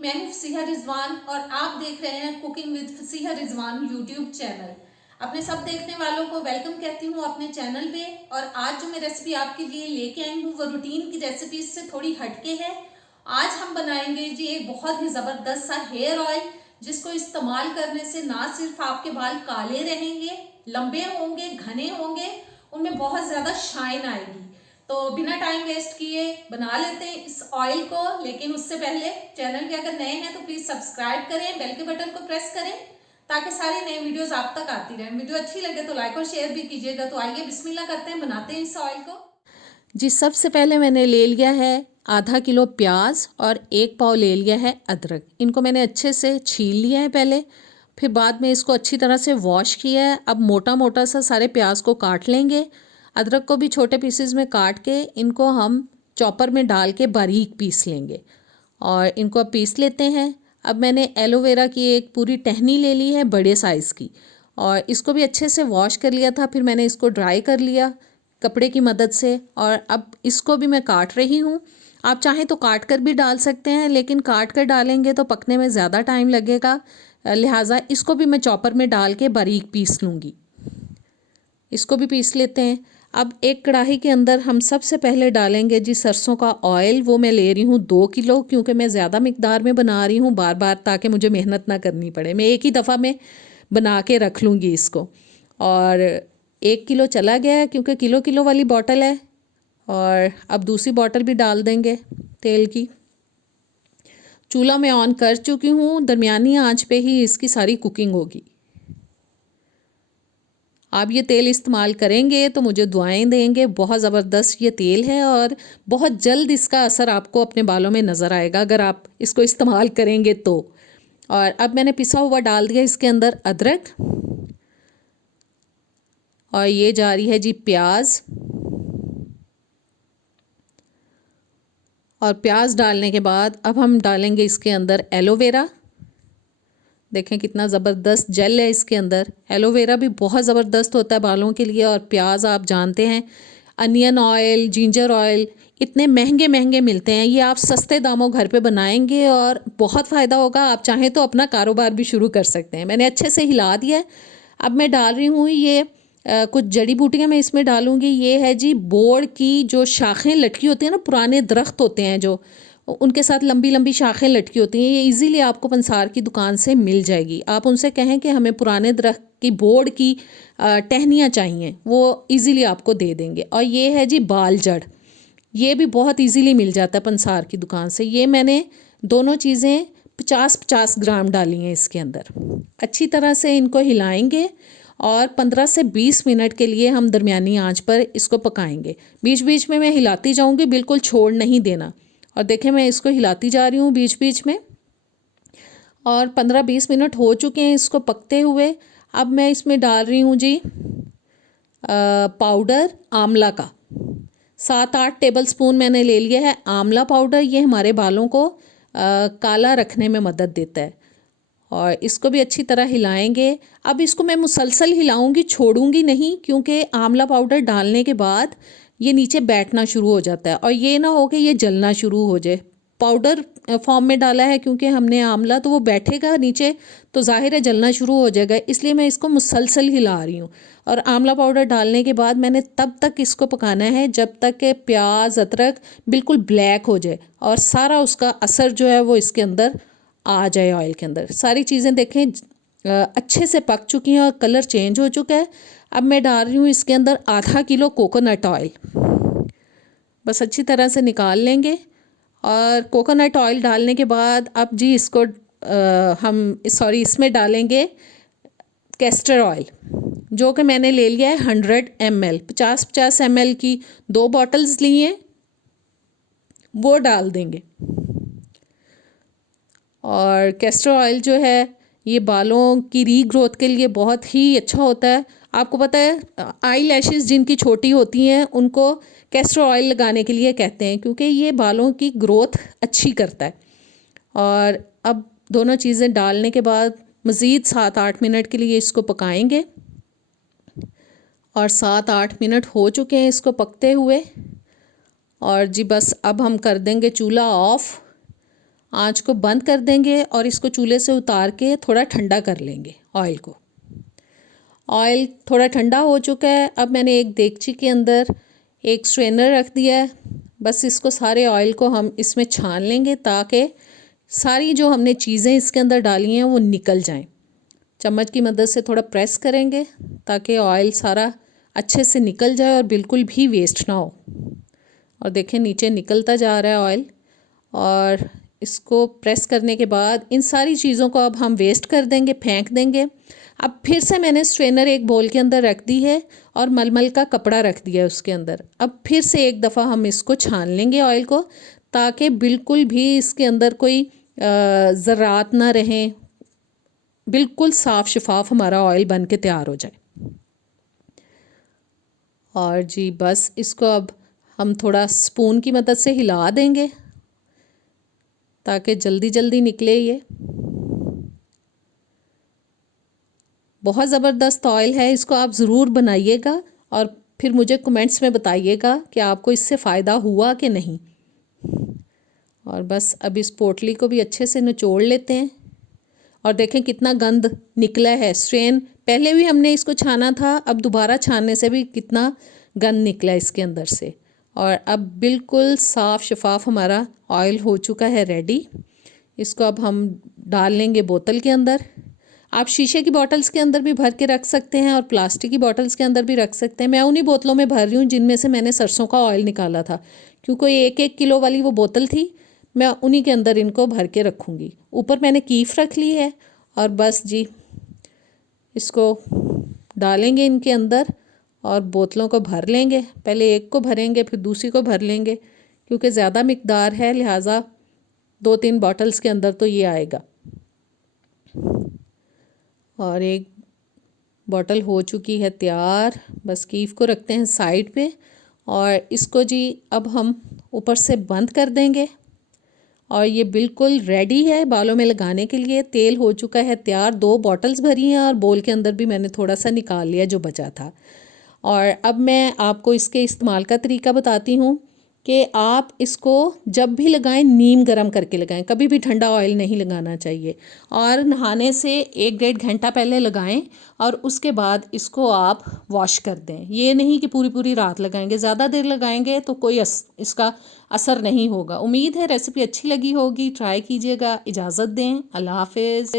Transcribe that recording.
मैं हूं फसीहा रिजवान और आप देख रहे हैं cooking with Fasiha Rizwan YouTube channel. अपने सब देखने वालों को वेलकम कहती हूं अपने चैनल पे। और आज जो मैं रेसिपी आपके लिए लेके आई हूं वो रूटीन की रेसिपी से थोड़ी हटके है। आज हम बनाएंगे जी एक बहुत ही ज़बरदस्त सा हेयर ऑयल, जिसको इस्तेमाल करने से ना सिर्फ आपके बाल काले रहेंगे, लंबे होंगे, घने होंगे, उनमें बहुत ज़्यादा शाइन आएगी। तो बिना टाइम वेस्ट किए बना लेते हैं इस ऑयल को। लेकिन उससे पहले चैनल पे अगर नए हैं तो प्लीज सब्सक्राइब करें, बेल के बटन को प्रेस करें ताकि सारी नई वीडियोस आप तक आती रहें। वीडियो अच्छी लगे तो लाइक और शेयर भी कीजिएगा। तो आइए बिस्मिल्लाह करते हैं, बनाते हैं इस ऑयल को। जी सबसे पहले मैंने ले लिया है आधा किलो प्याज और 1 पाव ले लिया है अदरक। इनको मैंने अच्छे से छील लिया है पहले, फिर बाद में इसको अच्छी तरह से वॉश किया है। अब मोटा मोटा सा सारे प्याज को काट लेंगे। अदरक को भी छोटे पीसेस में काट के इनको हम चॉपर में डाल के बारीक पीस लेंगे और इनको अब पीस लेते हैं। अब मैंने एलोवेरा की एक पूरी टहनी ले ली है बड़े साइज़ की, और इसको भी अच्छे से वॉश कर लिया था। फिर मैंने इसको ड्राई कर लिया कपड़े की मदद से, और अब इसको भी मैं काट रही हूँ। आप चाहें तो काट कर भी डाल सकते हैं, लेकिन काट कर डालेंगे तो पकने में ज़्यादा टाइम लगेगा, लिहाजा इसको भी मैं चॉपर में डाल के बारीक पीस लूँगी। इसको भी पीस लेते हैं। अब एक कढ़ाई के अंदर हम सबसे पहले डालेंगे जी सरसों का ऑयल। वो मैं ले रही हूँ 2 किलो, क्योंकि मैं ज़्यादा मिकदार में बना रही हूँ बार बार, ताकि मुझे मेहनत ना करनी पड़े। मैं एक ही दफ़ा में बना के रख लूँगी इसको। और 1 किलो चला गया है क्योंकि किलो किलो वाली बॉटल है। और अब दूसरी बॉटल भी डाल देंगे तेल की। चूल्हा मैं ऑन कर चुकी हूँ, दरमियानी आंच पे ही इसकी सारी कुकिंग होगी। आप ये तेल इस्तेमाल करेंगे तो मुझे दुआएं देंगे। बहुत ज़बरदस्त ये तेल है और बहुत जल्द इसका असर आपको अपने बालों में नज़र आएगा अगर आप इसको इस्तेमाल करेंगे तो। और अब मैंने पिसा हुआ डाल दिया इसके अंदर अदरक, और ये जा रही है जी प्याज। और प्याज डालने के बाद अब हम डालेंगे इसके अंदर एलोवेरा। देखें कितना ज़बरदस्त जेल है इसके अंदर। एलोवेरा भी बहुत ज़बरदस्त होता है बालों के लिए। और प्याज आप जानते हैं, अनियन ऑयल, जिंजर ऑयल इतने महंगे महंगे मिलते हैं, ये आप सस्ते दामों घर पे बनाएंगे और बहुत फ़ायदा होगा। आप चाहें तो अपना कारोबार भी शुरू कर सकते हैं। मैंने अच्छे से हिला दिया है। अब मैं डाल रही हूँ ये कुछ जड़ी बूटियाँ मैं इसमें डालूँगी। ये है जी बोड़ की जो शाखें लटकी होती हैं ना, पुराने दरख्त होते हैं जो, उनके साथ लंबी लंबी शाखें लटकी होती हैं। ये इजीली आपको पंसार की दुकान से मिल जाएगी। आप उनसे कहें कि हमें पुराने दरख्त की बोड़ की टहनियाँ चाहिए, वो इजीली आपको दे देंगे। और ये है जी बाल जड़, ये भी बहुत इजीली मिल जाता है पंसार की दुकान से। ये मैंने दोनों चीज़ें 50-50 ग्राम डाली हैं इसके अंदर। अच्छी तरह से इनको हिलाएंगे और 15 से 20 मिनट के लिए हम दरमियानी आंच पर इसको पकाएंगे। बीच बीच में मैं हिलाती जाऊंगी, बिल्कुल छोड़ नहीं देना। और देखें मैं इसको हिलाती जा रही हूँ बीच बीच में। और 15-20 मिनट हो चुके हैं इसको पकते हुए। अब मैं इसमें डाल रही हूँ जी पाउडर आंवला का। 7-8 टेबलस्पून मैंने ले लिया है आंवला पाउडर। ये हमारे बालों को काला रखने में मदद देता है। और इसको भी अच्छी तरह हिलाएंगे। अब इसको मैं मुसलसल हिलाऊंगी, छोड़ूंगी नहीं, क्योंकि आंवला पाउडर डालने के बाद ये नीचे बैठना शुरू हो जाता है और ये ना हो कि ये जलना शुरू हो जाए। पाउडर फॉर्म में डाला है क्योंकि हमने आंवला, तो वो बैठेगा नीचे तो जाहिर है जलना शुरू हो जाएगा, इसलिए मैं इसको मुसलसल हिला रही हूँ। और आंवला पाउडर डालने के बाद मैंने तब तक इसको पकाना है जब तक कि प्याज अदरक बिल्कुल ब्लैक हो जाए और सारा उसका असर जो है वो इसके अंदर आ जाए ऑयल के अंदर। सारी चीज़ें देखें अच्छे से पक चुकी हैं और कलर चेंज हो चुका है। अब मैं डाल रही हूँ इसके अंदर आधा किलो कोकोनट ऑयल। बस अच्छी तरह से निकाल लेंगे। और कोकोनट ऑयल डालने के बाद अब जी इसको इसमें डालेंगे कैस्टर ऑयल, जो कि मैंने ले लिया है 100 ml। 50-50 ml की 2 बॉटल्स ली हैं, वो डाल देंगे। और कैस्टर ऑयल जो है ये बालों की रीग्रोथ के लिए बहुत ही अच्छा होता है। आपको पता है आई लैशेज़ जिनकी छोटी होती हैं उनको कैस्टर ऑयल लगाने के लिए कहते हैं, क्योंकि ये बालों की ग्रोथ अच्छी करता है। और अब दोनों चीज़ें डालने के बाद मज़ीद 7-8 मिनट के लिए इसको पकाएंगे। और 7-8 मिनट हो चुके हैं इसको पकते हुए। और जी बस अब हम कर देंगे चूल्हा ऑफ़ आँच को बंद कर देंगे और इसको चूल्हे से उतार के थोड़ा ठंडा कर लेंगे ऑयल को। ऑयल थोड़ा ठंडा हो चुका है। अब मैंने एक देगची के अंदर एक स्ट्रेनर रख दिया है। बस इसको सारे ऑयल को हम इसमें छान लेंगे ताकि सारी जो हमने चीज़ें इसके अंदर डाली हैं वो निकल जाएं। चम्मच की मदद से थोड़ा प्रेस करेंगे ताकि ऑयल सारा अच्छे से निकल जाए और बिल्कुल भी वेस्ट ना हो। और देखें नीचे निकलता जा रहा है ऑयल। और इसको प्रेस करने के बाद इन सारी चीज़ों को अब हम वेस्ट कर देंगे, फेंक देंगे। अब फिर से मैंने स्ट्रेनर एक बोल के अंदर रख दी है और मलमल का कपड़ा रख दिया है उसके अंदर। अब फिर से एक दफ़ा हम इसको छान लेंगे ऑयल को ताकि बिल्कुल भी इसके अंदर कोई ज़रात ना रहें, बिल्कुल साफ़ शफाफ हमारा ऑयल बन के तैयार हो जाए। और जी बस इसको अब हम थोड़ा स्पून की मदद से हिला देंगे ताकि जल्दी जल्दी निकले। ये बहुत ज़बरदस्त ऑयल है, इसको आप ज़रूर बनाइएगा और फिर मुझे कमेंट्स में बताइएगा कि आपको इससे फ़ायदा हुआ कि नहीं। और बस अब इस पोटली को भी अच्छे से निचोड़ लेते हैं। और देखें कितना गंद निकला है। स्ट्रेन पहले भी हमने इसको छाना था, अब दोबारा छानने से भी कितना गंद निकला है इसके अंदर से। और अब बिल्कुल साफ़ शफाफ हमारा ऑयल हो चुका है रेडी। इसको अब हम डाल लेंगे बोतल के अंदर। आप शीशे की बॉटल्स के अंदर भी भर के रख सकते हैं और प्लास्टिक की बॉटल्स के अंदर भी रख सकते हैं। मैं उन्हीं बोतलों में भर रही हूँ जिनमें से मैंने सरसों का ऑयल निकाला था, क्योंकि 1-1 किलो वाली वो बोतल थी। मैं उन्हीं के अंदर इनको भर के रखूँगी। ऊपर मैंने कीफ रख ली है और बस जी इसको डालेंगे इनके अंदर और बोतलों को भर लेंगे। पहले एक को भरेंगे फिर दूसरी को भर लेंगे, क्योंकि ज़्यादा मिकदार है लिहाजा 2-3 बॉटल्स के अंदर तो ये आएगा। और एक बॉटल हो चुकी है तैयार। बस कीफ को रखते हैं साइड पे और इसको जी अब हम ऊपर से बंद कर देंगे। और ये बिल्कुल रेडी है बालों में लगाने के लिए। तेल हो चुका है तैयार। 2 बॉटल्स भरी हैं और बोल के अंदर भी मैंने थोड़ा सा निकाल लिया जो बचा था। और अब मैं आपको इसके इस्तेमाल का तरीका बताती हूँ कि आप इसको जब भी लगाएं नीम गर्म करके लगाएं, कभी भी ठंडा ऑयल नहीं लगाना चाहिए। और नहाने से 1-1.5 घंटा पहले लगाएं और उसके बाद इसको आप वॉश कर दें। ये नहीं कि पूरी पूरी रात लगाएंगे, ज़्यादा देर लगाएंगे तो कोई इसका असर नहीं होगा। उम्मीद है रेसिपी अच्छी लगी होगी, ट्राई कीजिएगा। इजाज़त दें, अल्लाह हाफिज़।